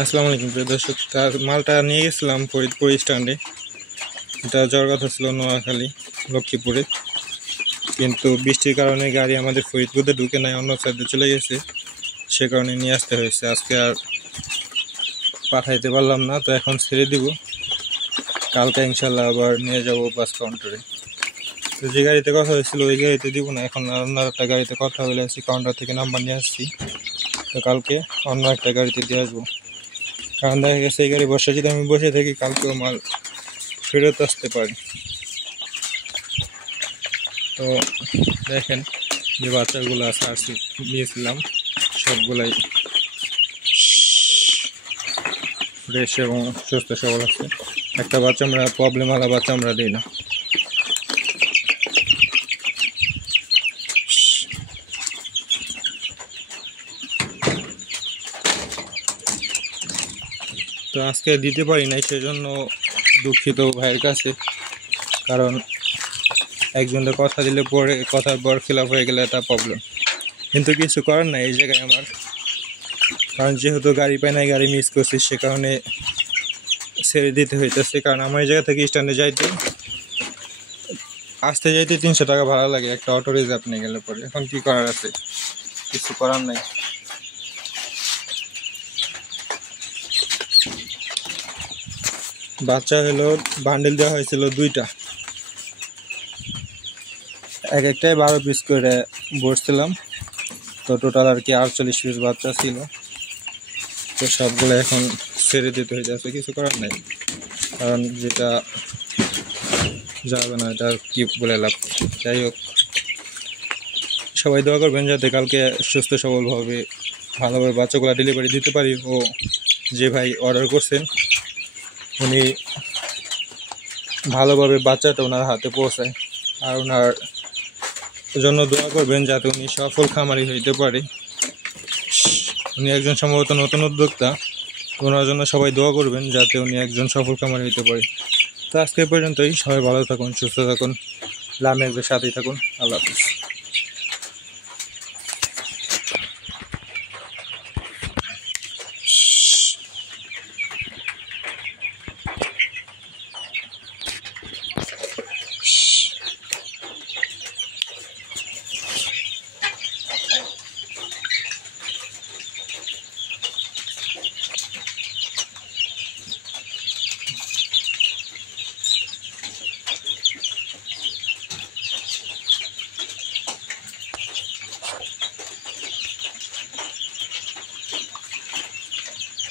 আসসালামু আলাইকুম প্রিয় দর্শক। তার মালটা নিয়ে গেছিলাম ফরিদপুর স্ট্যান্ডে। এটা যাওয়ার কথা ছিল নোয়াখালী লক্ষ্মীপুরে, কিন্তু বৃষ্টির কারণে গাড়ি আমাদের ফরিদপুরে ঢুকে নাই, অন্য সাইডে চলে গেছে। সে কারণে নিয়ে আসতে হয়েছে। আজকে আর পাঠাইতে পারলাম না, তো এখন ছেড়ে দিব। কালকে ইনশাল্লাহ আবার নিয়ে যাব বাস কাউন্টারে। তো যে গাড়িতে কথা হয়েছিল ওই গাড়িতে দিব না, এখন অন্য একটা গাড়িতে কথা বলে আসছি, কাউন্টার থেকে নাম্বার নিয়ে আসছি। তো কালকে অন্য একটা গাড়িতে দিয়ে আসবো, কারণ দেখা গেছে এই গাড়ি বসে যদি আমি বসে থাকি কালকেও মাল ফেরত আসতে পারি। তো দেখেন যে বাচ্চাগুলো আছে আসছি নিয়েছিলাম, সবগুলাই ফ্রেশ এবং সুস্থ সবল আছে। একটা বাচ্চা আমরা প্রবলেম আলা বাচ্চা আমরা দিই না। তো আজকে দিতে পারি নাই, সেজন্য দুঃখিত ভাইয়ের কাছে। কারণ একজনের কথা দিলে পরে কথার পর খিলাফ হয়ে গেলে এটা প্রবলেম, কিন্তু কিছু করার নাই এই জায়গায় আমার। কারণ যেহেতু গাড়ি পাই নাই, গাড়ি মিস করছি, সে কারণে ছেড়ে দিতে হইতেছে। কারণ আমার এই জায়গা থেকে স্ট্যান্ডে যাইতে আসতে যাইতে 300 টাকা ভাড়া লাগে একটা অটো রিজার্ভ নিয়ে গেলে পরে। এখন কি করার আছে, কিছু করার নাই। বাচ্চা হলো বান্ডেল দেওয়া হয়েছিল 2টা, এক একটাই 12 পিস করে বসছিলাম। তো টোটাল আর কি 48 পিস বাচ্চা ছিল। তো সবগুলো এখন ছেড়ে দিতে হইতেছে, কিছু করার নাই। কারণ যেটা যাবে না এটা কি বলে লাভ। যাই হোক, সবাই দোয়া করবেন যাতে কালকে সুস্থ সবলভাবে ভালোভাবে বাচ্চাগুলো ডেলিভারি দিতে পারি। ও যে ভাই অর্ডার করছেন উনি ভালোভাবে বাচ্চাটা ওনার হাতে পৌঁছায়। আর ওনার জন্য দোয়া করবেন যাতে উনি সফল খামারি হইতে পারে। উনি একজন সম্ভবত নতুন উদ্যোক্তা, ওনার জন্য সবাই দোয়া করবেন যাতে উনি একজন সফল খামারি হইতে পারে। তো আজকে পর্যন্তই, সবাই ভালো থাকুন, সুস্থ থাকুন, লামের সাথেই থাকুন। আল্লাহ হাফিজ।